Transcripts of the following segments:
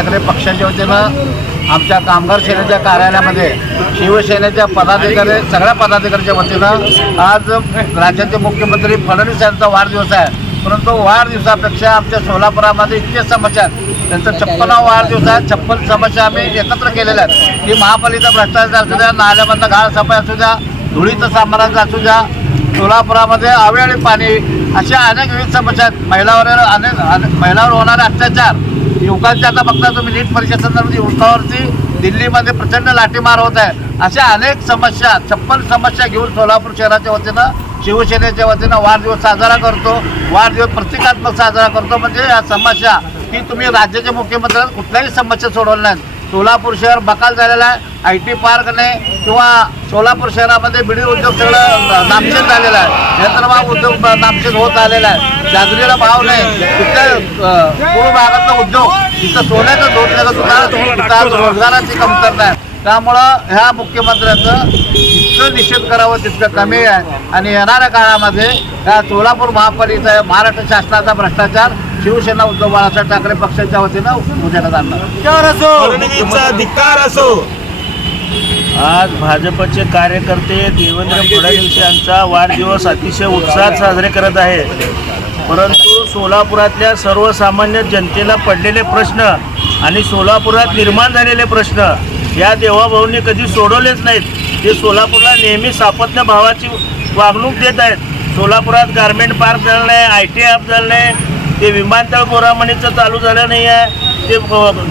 ठाकरे पक्षाच्या वतीनं आमच्या कामगार सेनेच्या कार्यालयामध्ये शिवसेनेच्या पदाधिकारी सगळ्या पदाधिकाऱ्यांच्या वतीनं आज राज्याचे मुख्यमंत्री फडणवीस यांचा वाढदिवस आहे। परंतु वाढदिवसापेक्षा आमच्या सोलापुरामध्ये इतके समस्या आहेत, त्यांचा 56वा वाढदिवस आहे। 56 समस्या आम्ही एकत्र केलेल्या आहेत की महापालिका भ्रष्टाचार असू द्या, नाल्यामधला गाळ सफाई असू द्या, धुळीचं साम्राज्य असू द्या, सोलापुरामध्ये अवेळी पाणी, अशा अनेक विविध समस्या आहेत। महिलावर होणारे अत्याचार, युवकांचे आता बघता तुम्ही नीट परीक्षा संदर्भात युवकावरती दिल्लीमध्ये प्रचंड लाठीमार होत आहे। अशा अनेक समस्या 56 समस्या घेऊन सोलापूर शहराच्या वतीनं शिवसेनेच्या वतीनं वाढदिवस साजरा करतो। वाढदिवस प्रतिकात्मक साजरा करतो म्हणजे या समस्या की तुम्ही राज्याचे मुख्यमंत्री कुठल्याही समस्या सोडवल्या नाहीत। सोलापूर शहर बकाल झालेला आहे, IT पार्क नाही किंवा सोलापूर शहरामध्ये बिडी उद्योग सगळं नामशेष झालेला आहे, यंत्रमाग उद्योग नामशेष होत आलेला आहे, जागरीला भाव नाही, तिथल्या पूर्व भागातला उद्योग तिथं सोन्याचं जोडण्याचं सुद्धा रोजगाराची कमतरता आहे। त्यामुळं ह्या मुख्यमंत्र्याचं जितकं निषेध करावं तितकं कमी आहे आणि येणाऱ्या काळामध्ये या सोलापूर महापालिकेचा महाराष्ट्र शासनाचा भ्रष्टाचार शिवसेना उद्धव बाळासाहेब ठाकरे पक्षाच्या वतीनं उजेडात आणणार। धिक्कार असो। आज भाजपचे कार्यकर्ते देवेंद्र फडणवीस यांचा वाढदिवस अतिशय उत्साहात साजरे करत आहेत, परंतु सोलापुरातल्या सर्वसामान्य जनतेला पडलेले प्रश्न आणि सोलापुरात निर्माण झालेले प्रश्न या देवाभाऊंनी कधी सोडवलेच नाहीत। ते सोलापूरला नेहमी सापत्य भावाची वागणूक देत आहेत। सोलापुरात गारमेंट पार्क झालं नाही, IT हब झालं नाही, ते विमानतळ गोरामणीचं चालू झालं नाही आहे, ते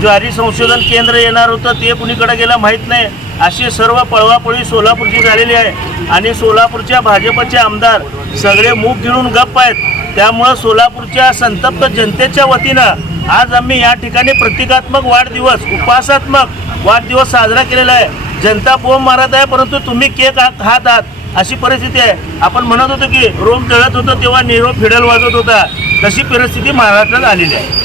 ज्वारी संशोधन केंद्र येणार होतं ते कुणीकडे गेलं माहीत नाही। अशी सर्व पळवापळी सोलापूरची झालेली आहे आणि सोलापूरच्या भाजपचे आमदार सगळे मूग गिळून गप्प आहेत। त्यामुळं सोलापूरच्या संतप्त जनतेच्या वतीनं आज आम्ही या ठिकाणी प्रतिकात्मक वाढदिवस, उपवासात्मक वाढदिवस साजरा केलेला आहे। जनता बोंब मारत आहे परंतु तुम्ही केक खात आहात अशी परिस्थिती आहे। आपण म्हणत होतो की रोम जळत होतं तेव्हा नेहरू फिडल वाजत होता, तशी परिस्थिती महाराष्ट्रात आलेली आहे।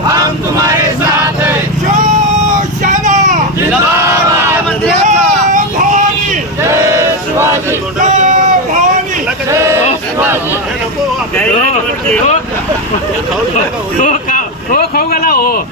हम तुम्हारे साथ हैं। खाऊ गेला हो।